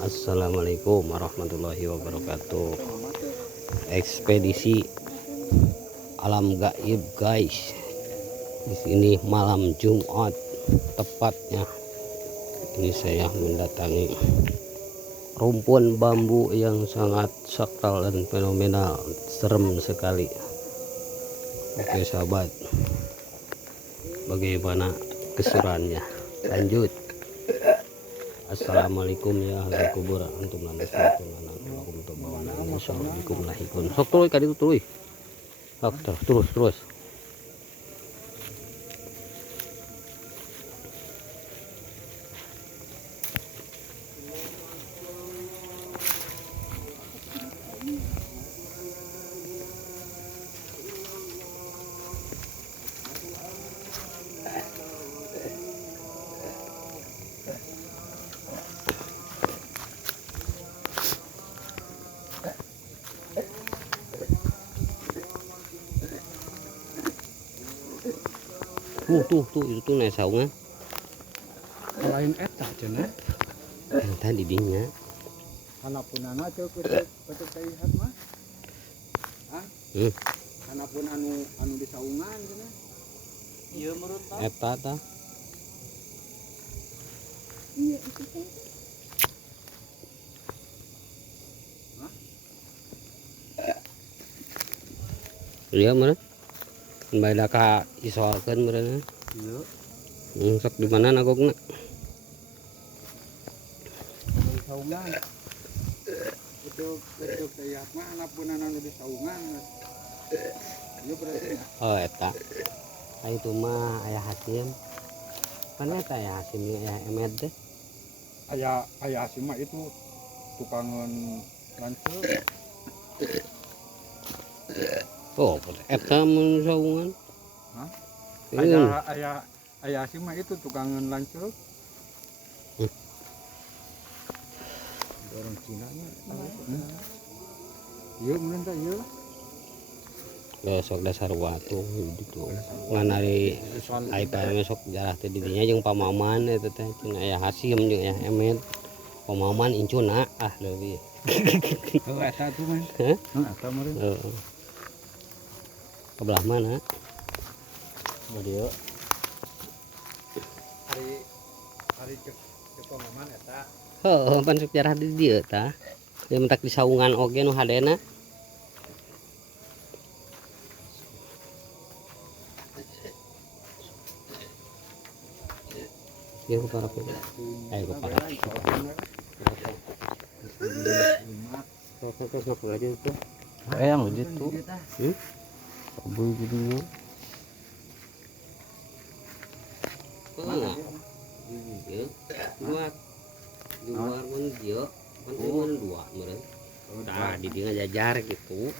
Assalamualaikum warahmatullahi wabarakatuh. Ekspedisi alam gaib, guys. Di sini malam Jumat tepatnya. Ini saya mendatangi rumpun bambu yang sangat sakral dan fenomenal, serem sekali. Oke sahabat, bagaimana keseruannya? Lanjut. Assalamualaikum ya ahli kubur antum landas Allahumma tabawana insyaallah lahikun. Sok terus kali itu terus. Sok terus. Tuh itu naik saungan. Lain eta cenah. Yang tadi dinya. Hanapunana teu peuteuk lihat mah. Hah? Hanapun anu di saungan cenah. Ieu menurut tah. Eta tah. Iya itu teh. Hah? Iya meureun. Bae ka isoalkeun meureun. Ieu. Sok di mana nagogna? Di saungan. Peuteuk lihat mah hanapun anu di saungan. Ieu berarti. Oh eta. Itu mah aya Hasim. Kan eta aya Hasim aya Emed teh. Aya Hasim mah itu tukangan lanceuk. Oh, eta mun saungan. Hah? Iya. Aya Hasim mah itu tukangan lanceuk. Orang Cina nya. Ieu mun teh ieu. Besok dasar watu gitu. Ngan ari aita besok jarah teh di dinya jeung pamaman eta teh cenah aya Hasim jeung aya Emed. Pamaman incuna leuwih. Oh eta tuh mah. Heh? Eta meureun. Heeh. Kebelah mana? Dia hari cek pemaman eta. Heeh, pan sejarah di dieu tah. Dia mentak di saungan oge nu hadena. Ieu para pe. Ayo para. Terus nak lagi itu. Yang gitu. Kabul gitu. Mana? Ieu. Di luar mun dieu, kan mun dua meureun. Tah di dieu jajar gitu.